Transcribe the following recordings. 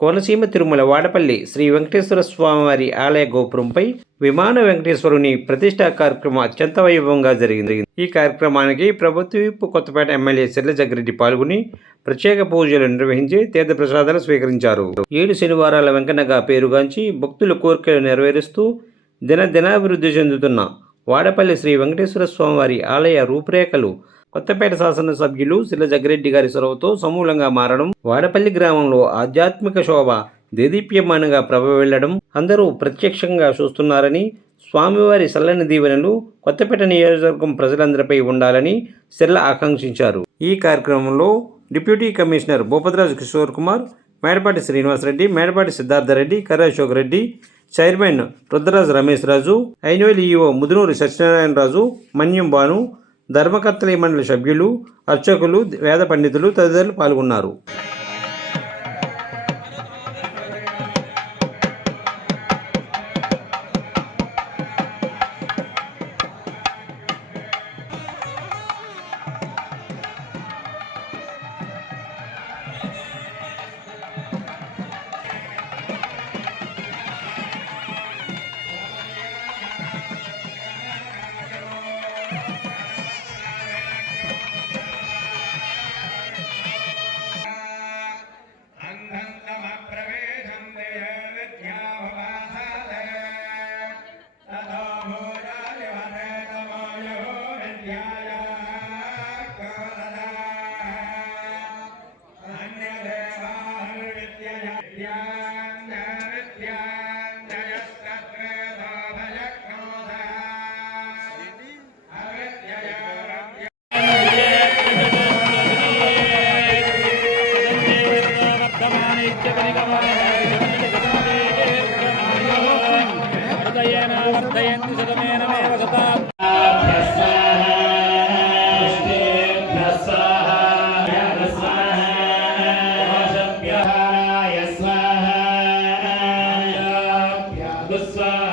కోనసీమ తిరుమల వాడపల్లి శ్రీ వెంకటేశ్వర స్వామివారి ఆలయ గోపురంపై విమాన వెంకటేశ్వరుని ప్రతిష్టా కార్యక్రమం అత్యంత వైభవంగా జరిగింది. ఈ కార్యక్రమానికి ప్రభుత్వ కొత్తపేట ఎమ్మెల్యే సిర్ల జగ్గిరెడ్డి పాల్గొని ప్రత్యేక పూజలు నిర్వహించి తీర్థ ప్రసాదాలు స్వీకరించారు. ఏడు శనివారాల వెంకన్నగా పేరుగాంచి భక్తుల కోరికలు నెరవేరుస్తూ దినదినాభివృద్ధి చెందుతున్న వాడపల్లి శ్రీ వెంకటేశ్వర స్వామివారి ఆలయ రూపురేఖలు కొత్తపేట శాసనసభ్యులు శిల జగ్గిరెడ్డి గారి సొరవతో సమూలంగా మారడం వాడపల్లి గ్రామంలో ఆధ్యాత్మిక శోభ దేదీప్యమానంగా ప్రభవెళ్ళడం అందరూ ప్రత్యక్షంగా చూస్తున్నారని స్వామివారి చల్లని దీవెనలు కొత్తపేట నియోజకవర్గం ప్రజలందరిపై ఉండాలని సిర్ల ఆకాంక్షించారు. ఈ కార్యక్రమంలో deputy commissioner Bhupathiraju Kishore Kumar Medapati Srinivasareddy Medapati Siddharthareddy Karra Ashok Reddy chairman Rudraraju Ramesh Raju ఐనోల్ EO Mudunuri Satyanarayana Raju Manyam Bhanu ధర్మకర్తల మండలి సభ్యులు అర్చకులు వేద పండితులు తదితరులు పాల్గొన్నారు. విద్యాయ కోరదా అన్యదేవాహర్విద్యయ విద్యాన్న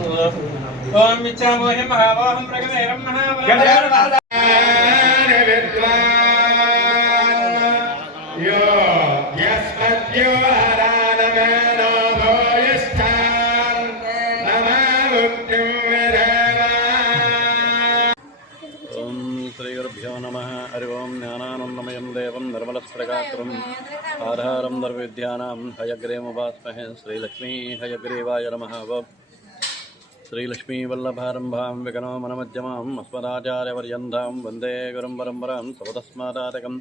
అవిద్యయ చక్రవర్తి నమోదాయ సార్వభౌమాయ మంగళం ప్రణాయ గురుమహే కామ కామాయ మధ్యో ఓం మిచ్చామోహి మహామోహం ప్రగతేరం మహాబలం యో యస్మద్యో ఆరాధమేనో భూయిష్ఠాం నమాముక్తిం విదేవా ఓం శ్రీ గురుభ్యో श्रीलक्ष्मीवल्लभारम्भां హరి ఓం జ్ఞానానందమయం దేవం నిర్మలస్ఫటికాకరం ఆధారం यगनं హయగ్రీముపాస్మహే శ్రీలక్ష్మీ హయగ్రీవాయ శ్రీలక్ష్మీవల్లభారంభాం వికనో మనమధ్యమాం అస్మదాచార్యవర్యంధాం వందే గురుం పరంపరాం సవతస్మాదాతకం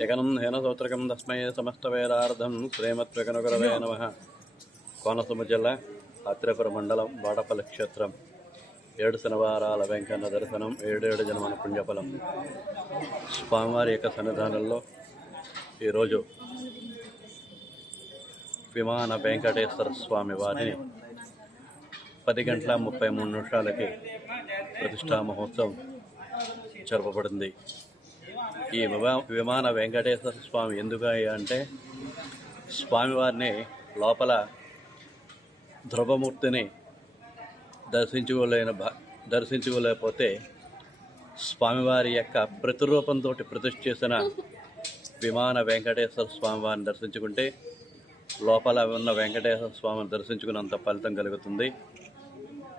యకనం హేనసూత్రకం తస్మై సమస్తవేదార్థం శ్రీమద్వికనగురవే నమ కోనసీమ జిల్లా ఆత్రేపుర మండలం వాడపల్లి క్షేత్రం ఏడు శనివారాల వెంకన్న దర్శనం ఏడేడు జన్మన పుణ్యఫలం స్వామివారి యొక్క సన్నిధానంలో ఈరోజు విమాన వెంకటేశ్వర స్వామి వారిని పది గంటల ముప్పై మూడు నిమిషాలకి ప్రతిష్టా మహోత్సవం జరపబడింది. ఈ విమాన వెంకటేశ్వర స్వామి ఎందుకు అంటే స్వామివారిని లోపల ధ్రువమూర్తిని దర్శించుకోలేని దర్శించుకోలేకపోతే స్వామివారి యొక్క ప్రతిరూపంతో ప్రతిష్ఠ చేసిన విమాన వెంకటేశ్వర స్వామివారిని దర్శించుకుంటే లోపల ఉన్న వెంకటేశ్వర స్వామిని దర్శించుకున్నంత ఫలితం కలుగుతుంది.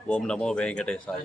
ఓం నమో వెంకటేశాయ.